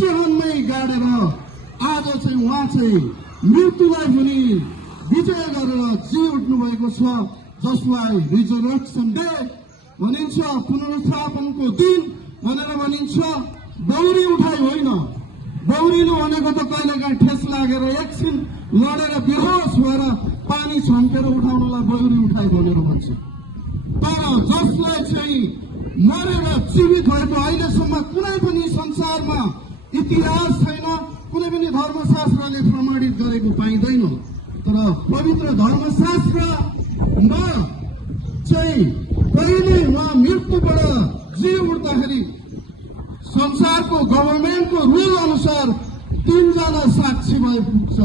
चिहानमै गाडेर आज चाहिँ उहाँ चाहिँ मृत्युलाई पनि विजय गरेर जी उठ्नु भएको छ, जसलाई रिजरेक्सन डे भनिन्छ, पुनरुत्थापनको दिन भनेर भनिन्छ। दौरी उठाइ होइन, दौरिनु भनेको त कहिलेकाहीँ ठेस लागेर एकछिन लडेर बेहोस भएर पानी छम्केर उठाउनलाई दौरी उठाइ भनेर भन्छ। तर जसलाई चाहिँ मरेर जीवित भएको अहिलेसम्म कुनै पनि संसारमा इतिहास छैन, कुनै पनि धर्मशास्त्रले प्रमाणित गरेको पाइँदैन। तर पवित्र धर्मशास्त्रमा चाहिँ कहिले उहाँ मृत्युबाट जी उठ्दाखेरि संसारको गभर्मेन्टको रुल अनुसार 3 जना साक्षी भए पुग्छ।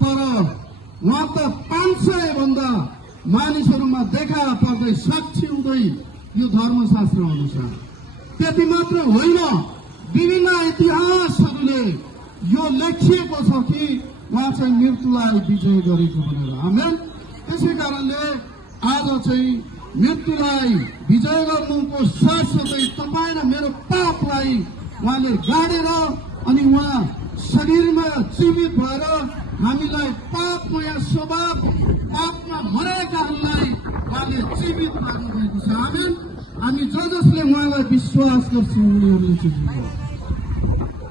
तर उहाँ त 500 भन्दा मानिसहरूमा देखा पर्दै साक्षी हुँदै यो धर्मशास्त्र अनुसार। त्यति मात्र होइन, विभिन्न इतिहासहरूले यो लेखिएको छ कि उहाँ चाहिँ मृत्युलाई विजय गरेको भनेर। आमेन। त्यसै कारणले आज चाहिँ मृत्युलाई विजय गर्नुको साथसाथै तपाईँ र मेरो पापलाई उहाँले गाडेर अनि उहाँ शरीरमा जीवित भएर हामीलाई पापमय स्वभाव पापमा मरेकाहरूलाई उहाँले जीवित पार्नुभएको छ। आमेन। हामी जसले उहाँलाई विश्वास गर्छौँ उनीहरूले चाहिँ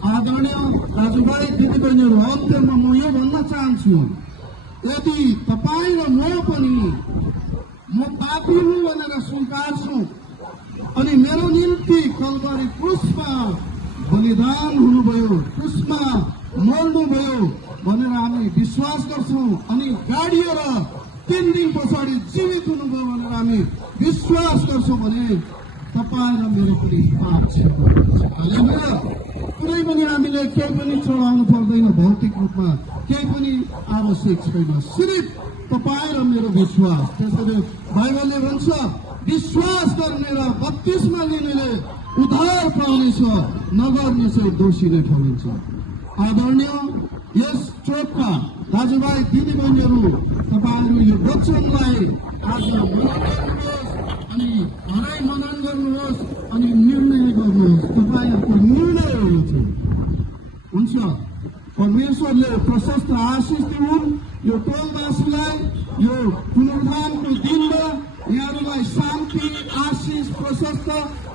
आदरणीय दाजुभाइ दिदीबहिनीहरू, अन्त्यमा म यो भन्न चाहन्छु, यदि तपाईँ र म पनि म पापी हुँ भनेर स्वीकार्छु अनि मेरो निम्ति कल्वारी क्रुसमा बलिदान हुनुभयो, क्रुसमा मर्नुभयो भनेर हामी विश्वास गर्छौँ अनि गाडिएर 3 दिन पछाडि जीवित हुनुभयो भनेर हामी विश्वास गर्छौँ भने तपाईँ र मेरो पनि पाप क्षमा हुन्छ। हालेलुया। कुनै पनि हामीले केही पनि चढाउनु पर्दैन, भौतिक रूपमा केही पनि आवश्यक छैन, सिर्फ तपाईँ र मेरो विश्वास। त्यसैले बाइबलले भन्छ विश्वास गर्ने र बत्तिस्मा लिनेले उद्धार पाउनेछ, नगर्ने चाहिँ दोषी नै ठहरिन्छ। आदरणीय यस चोटमा दाजुभाइ दिदीबहिनीहरू, तपाईँहरू यो वचनलाई आज मनन गर्नुहोस् अनि हराई मनन गर्नुहोस् अनि निर्णय गर्नुहोस्। तपाईँहरूको निर्णयहरू चाहिँ हुन्छ। परमेश्वरले प्रशस्त आशिष दिउन् यो टोलवासीलाई, यो पुनरुत्थानको दिनमा यहाँहरूलाई शान्ति, आशिष, प्रशस्त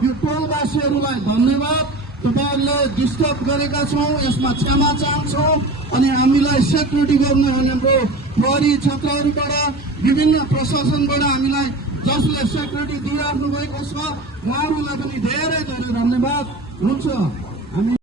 यो टोलवासीहरूलाई धन्यवाद। तपाईँहरूले डिस्टर्ब गरेका छौँ, यसमा क्षमा चाहन्छौँ अनि हामीलाई सेक्युरिटी गर्नु हाम्रो प्रहरी क्षेत्रहरूबाट विभिन्न प्रशासनबाट हामीलाई जसले सेक्युरिटी दिइराख्नु भएको छ उहाँहरूलाई पनि धेरै धेरै धन्यवाद। हुन्छ। हामी